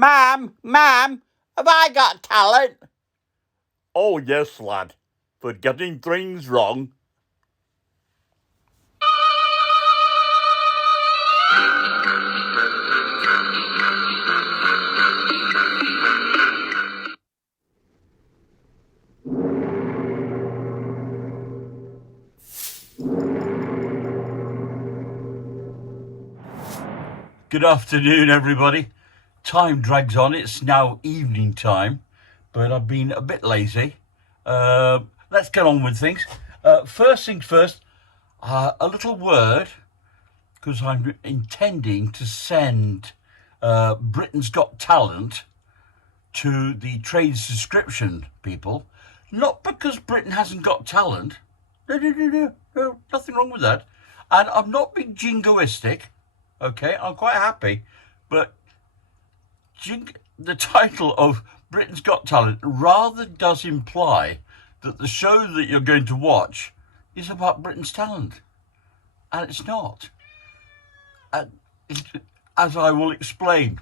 Ma'am, have I got talent? Oh, yes, lad, for getting things wrong. Good afternoon, everybody. Time drags on. It's now evening time, but I've been a bit lazy. Let's get on with things. First things first, a little word, because I'm intending to send Britain's Got Talent to the trades description people. Not because Britain hasn't got talent. No, nothing wrong with that. And I'm not being jingoistic. Okay, I'm quite happy, but the title of Britain's Got Talent rather does imply that the show that you're going to watch is about Britain's talent, and it's not. As I will explain.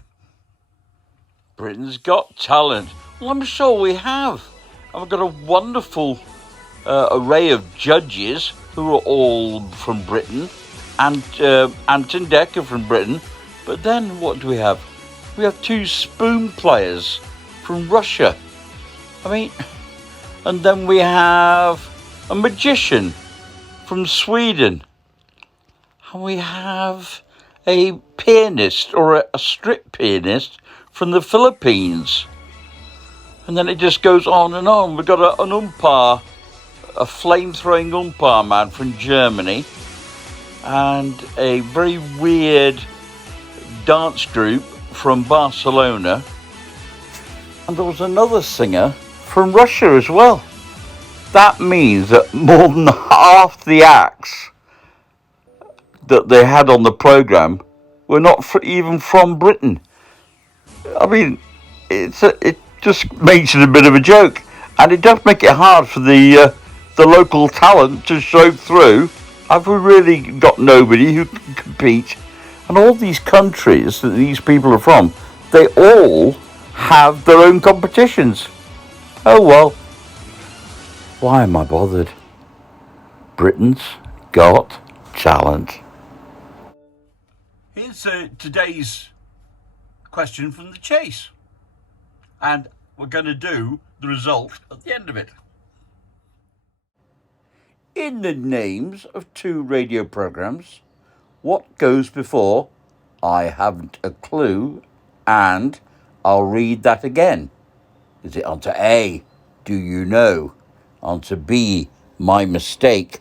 Britain's Got Talent. Well, I'm sure we have. And we've got a wonderful array of judges who are all from Britain. And Anton Decker from Britain. But then what do we have? We have two spoon players from Russia. And then we have a magician from Sweden. And we have a pianist or a strip pianist from the Philippines. And then it just goes on and on. We've got an umpire, a flame-throwing umpire man from Germany. And a very weird dance group from Barcelona. And there was another singer from Russia as well. That means that more than half the acts that they had on the programme were not even from Britain. It just makes it a bit of a joke. And it does make it hard for the local talent to show through. Have we really got nobody who can compete? And all these countries that these people are from, they all have their own competitions. Oh well. Why am I bothered? Britain's Got Talent. Here's today's question from the chase. And we're going to do the result at the end of it. In the names of two radio programmes, what goes before I haven't a clue and I'll read that again? Is it answer A, do you know? Answer B, my mistake?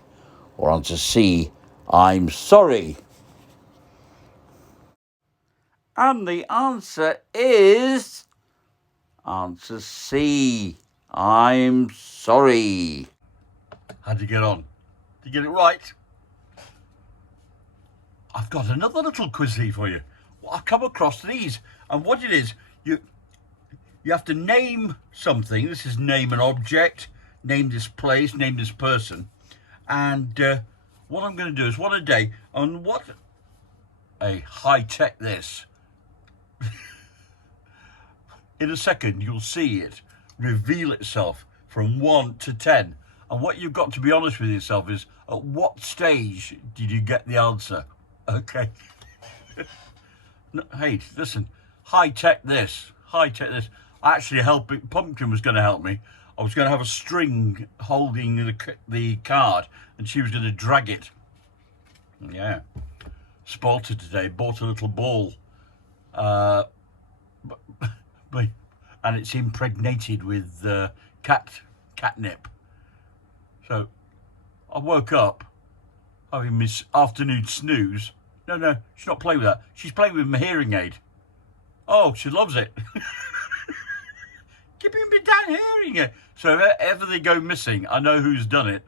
Or answer C, I'm sorry? And the answer is answer C, I'm sorry. How'd you get on? Did you get it right? I've got another little quiz here for you. Well, I've come across these, and what it is, you have to name something. This is name an object, name this place, name this person. And what I'm going to do is one a day, and what a high-tech this. In a second, you'll see it reveal itself from 1 to 10. And what you've got to be honest with yourself is, at what stage did you get the answer? Okay. No, hey, listen, high-tech this. Actually, Pumpkin was going to help me. I was going to have a string holding the card, and she was going to drag it. Yeah. Spoilt it today, bought a little ball. And it's impregnated with catnip. So I woke up having my afternoon snooze. No, she's not playing with that. She's playing with my hearing aid. Oh, she loves it. Giving me damn hearing aid. So if ever they go missing, I know who's done it.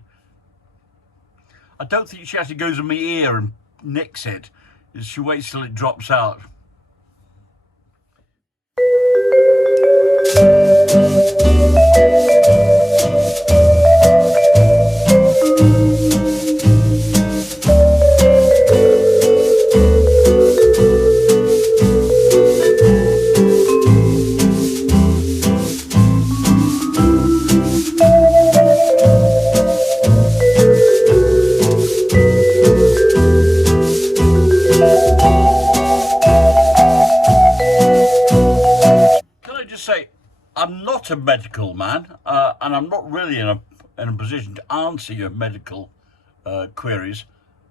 I don't think she actually goes in my ear and nicks it. She waits till it drops out. say, I'm not a medical man, and I'm not really in a position to answer your medical queries,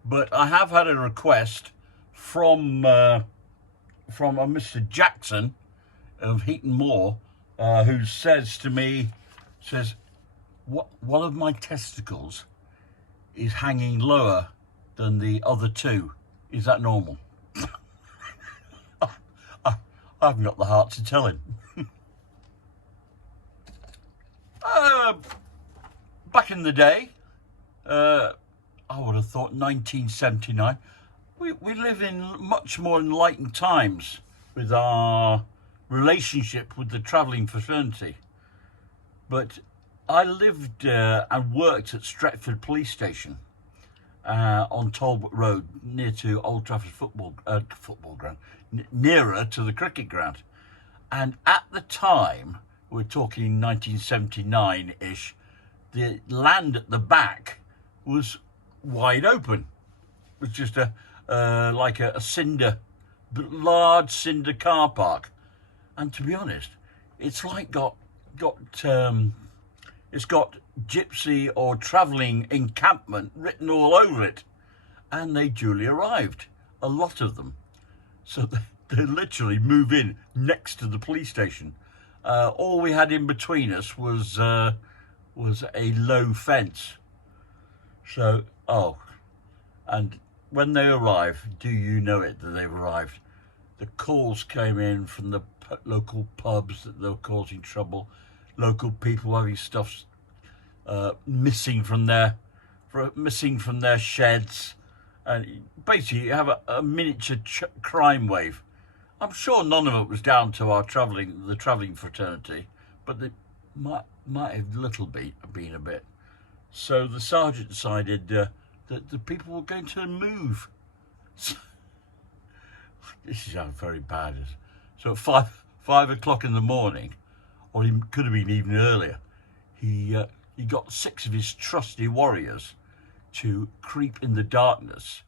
but I have had a request from a Mr. Jackson of Heaton Moor, who says to me, one of my testicles is hanging lower than the other two. Is that normal? I haven't got the heart to tell him. Back in the day, I would have thought 1979, we live in much more enlightened times with our relationship with the travelling fraternity. But I lived and worked at Stretford Police Station on Talbot Road, near to Old Trafford football ground, nearer to the cricket ground. And at the time, we're talking 1979-ish, the land at the back was wide open. It was just like a large cinder car park. And to be honest, it's like it's got gypsy or travelling encampment written all over it. And they duly arrived, a lot of them. So they literally move in next to the police station. All we had in between us was a low fence. So, and when they arrive, do you know it that they've arrived? The calls came in from the local pubs that they were causing trouble, local people having stuff missing from their sheds, and basically you have a miniature crime wave. I'm sure none of it was down to the travelling fraternity, but they might have been a bit. So the sergeant decided that the people were going to move. This sounds very bad. So at 5 o'clock in the morning, or it could have been even earlier, he got 6 of his trusty warriors to creep in the darkness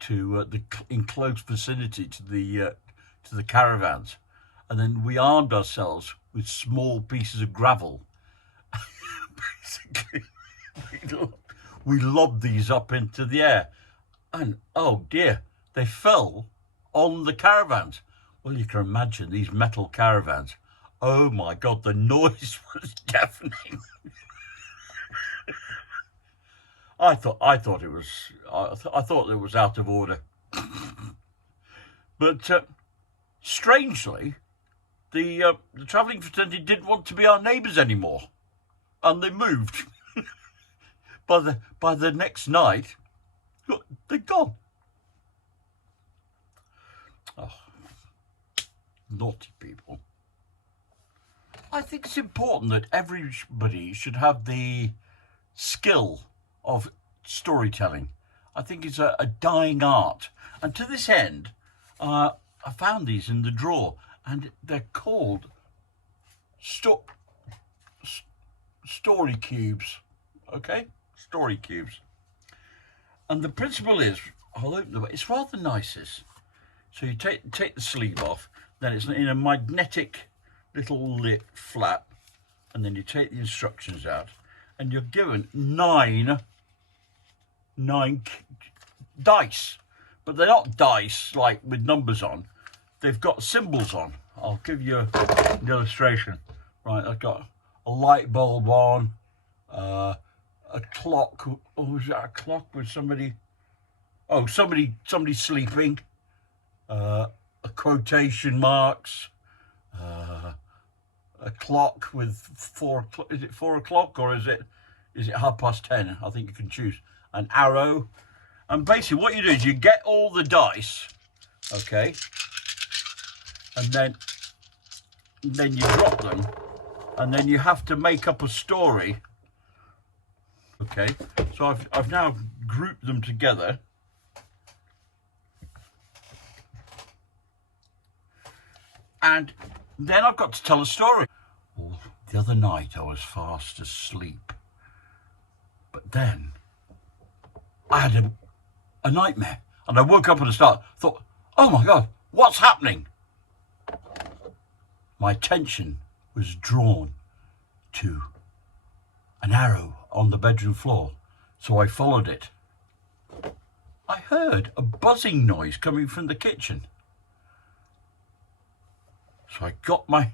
to in close vicinity to the caravans, and then we armed ourselves with small pieces of gravel. Basically, we lobbed these up into the air, and oh dear, they fell on the caravans. Well, you can imagine these metal caravans. Oh my God, the noise was deafening. I thought it was out of order. But strangely, the travelling fraternity didn't want to be our neighbours anymore, and they moved. By the next night, look, they're gone. Oh, naughty people. I think it's important that everybody should have the skill of storytelling. I think it's a dying art. And to this end, I found these in the drawer, and they're called story cubes. Okay? Story cubes. And the principle is, I'll open them. It's rather nice. So you take the sleeve off, then it's in a magnetic little lit flap, and then you take the instructions out, and you're given nine dice, but they're not dice like with numbers on. They've got symbols on. I'll give you an illustration. Right, I've got a light bulb on, a clock. Oh, was that a clock with somebody? Oh, somebody sleeping. A quotation marks. A clock with 4 o'clock. Is it 4 o'clock or is it 10:30? I think you can choose. An arrow. And basically what you do is you get all the dice, okay, and then you drop them, and then you have to make up a story. Okay, so I've now grouped them together. And then I've got to tell a story. Well, the other night I was fast asleep, but then I had a nightmare, and I woke up at the start, thought, oh my God, what's happening? My attention was drawn to an arrow on the bedroom floor, so I followed it. I heard a buzzing noise coming from the kitchen. So I got my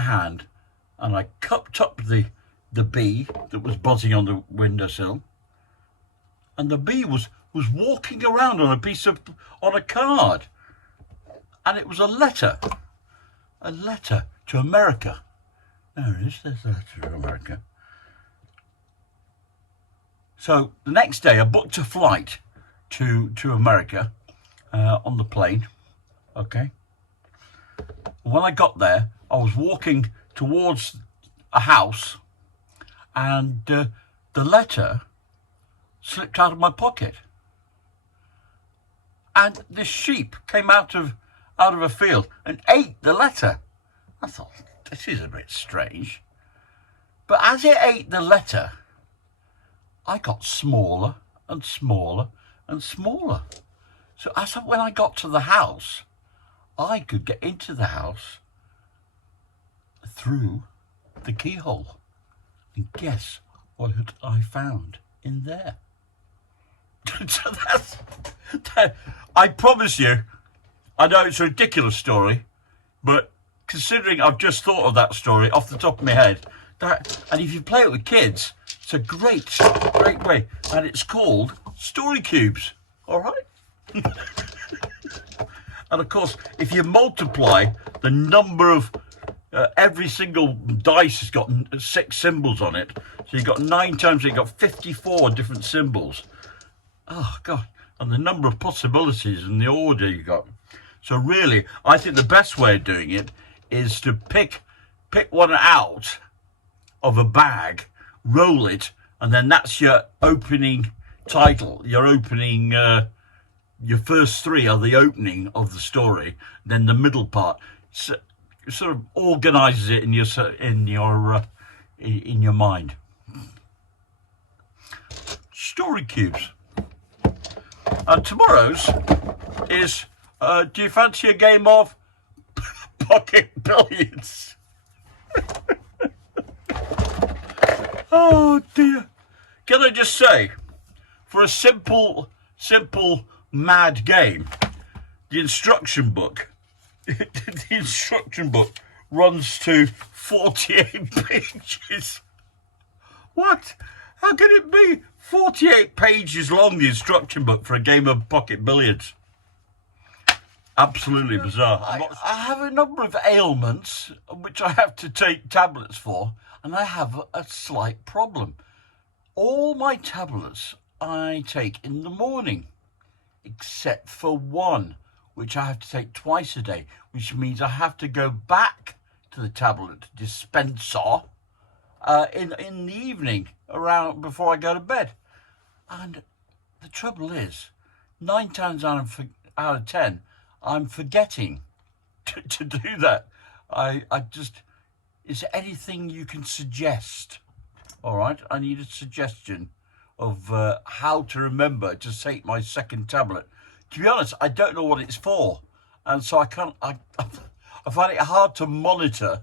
hand and I cupped up the bee that was buzzing on the windowsill, and the bee was walking around on a card, and it was a letter to America. There it is. There's a letter to America. So the next day I booked a flight to America on the plane. Okay. When I got there, I was walking towards a house, and the letter slipped out of my pocket, and this sheep came out of a field and ate the letter. I thought, this is a bit strange. But as it ate the letter, I got smaller and smaller and smaller. So when I got to the house, I could get into the house through the keyhole. And guess what I found in there? So I promise you, I know it's a ridiculous story, but considering I've just thought of that story off the top of my head, and if you play it with kids, it's a great way. And it's called Story Cubes, all right? And of course, if you multiply the number of every single dice has got 6 symbols on it, so you've got 9 times, you've got 54 different symbols. Oh God! And the number of possibilities and the order you got. So really, I think the best way of doing it is to pick one out of a bag, roll it, and then that's your opening title. Your opening, your first 3 are the opening of the story. Then the middle part sort of organises it in your mind. Story cubes. And tomorrow's is, do you fancy a game of pocket billiards? Oh dear. Can I just say, for a simple mad game, the instruction book runs to 48 pages. What? How can it be 48 pages long, the instruction book for a game of pocket billiards? Absolutely bizarre. I have a number of ailments which I have to take tablets for, and I have a slight problem. All my tablets I take in the morning, except for one, which I have to take twice a day, which means I have to go back to the tablet dispenser in the evening around before I go to bed. And the trouble is, 9 times out of 10, I'm forgetting to do that. I just, is there anything you can suggest? All right, I need a suggestion of how to remember to take my second tablet. To be honest, I don't know what it's for, and so I find it hard to monitor.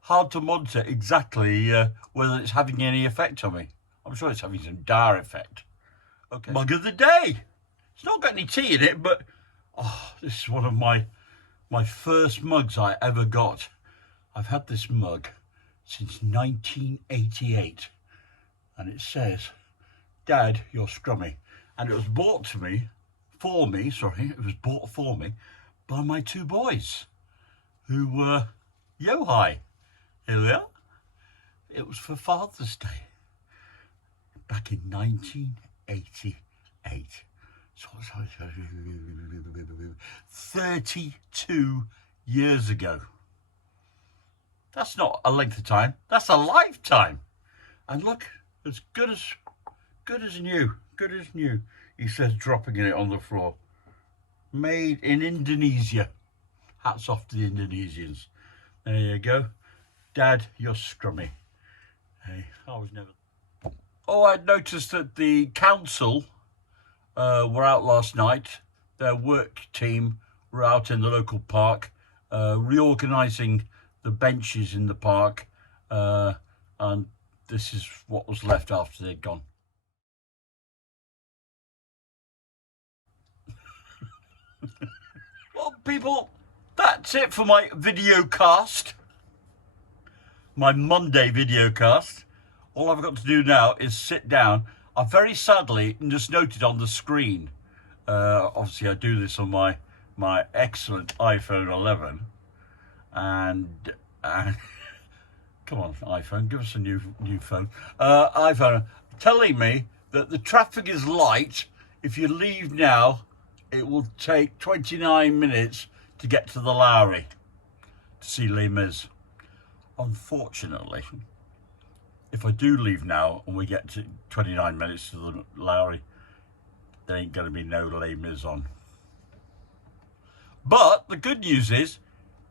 Hard to monitor exactly whether it's having any effect on me. I'm sure it's having some dire effect. Okay. Mug of the day. It's not got any tea in it, but this is one of my first mugs I ever got. I've had this mug since 1988, and it says, "Dad, you're scrummy." And it was bought for me by my 2 boys, who were yo-hi. Here they are. It was for Father's Day back in 1988. So 32 years ago. That's not a length of time. That's a lifetime. And look, as good as new. Good as new. He says, dropping it on the floor. Made in Indonesia. Hats off to the Indonesians. There you go. Dad, you're scrummy. Hey, I was never... Oh, I'd noticed that the council were out last night. Their work team were out in the local park, reorganising the benches in the park, and this is what was left after they'd gone. Well, people, that's it for my video cast, my Monday video cast. All I've got to do now is sit down. I very sadly just noted on the screen, obviously I do this on my excellent iPhone 11, and come on iPhone, give us a new phone. iPhone telling me that the traffic is light. If you leave now, it will take 29 minutes to get to the Lowry to see Les Mis. Unfortunately, if I do leave now and we get to 29 minutes to the Lowry, there ain't going to be no Les Mis on. But the good news is,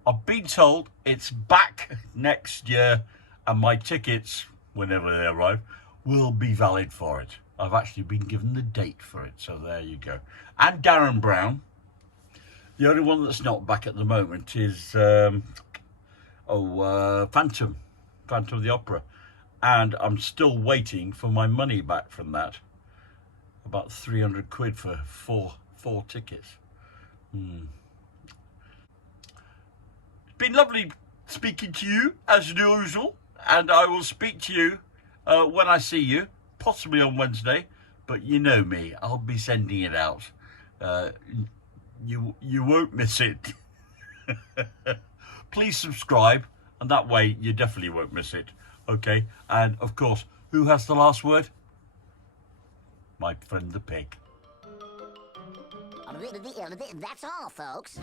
I've been told it's back next year, and my tickets, whenever they arrive, will be valid for it. I've actually been given the date for it, so there you go. And Darren Brown. The only one that's not back at the moment is Phantom of the Opera, and I'm still waiting for my money back from that. About 300 quid for four tickets. It's been lovely speaking to you as usual, and I will speak to you when I see you, possibly on Wednesday, but you know me, I'll be sending it out. You won't miss it. Please subscribe, and that way you definitely won't miss it. Okay, and of course, who has the last word? My friend the pig. That's all, folks.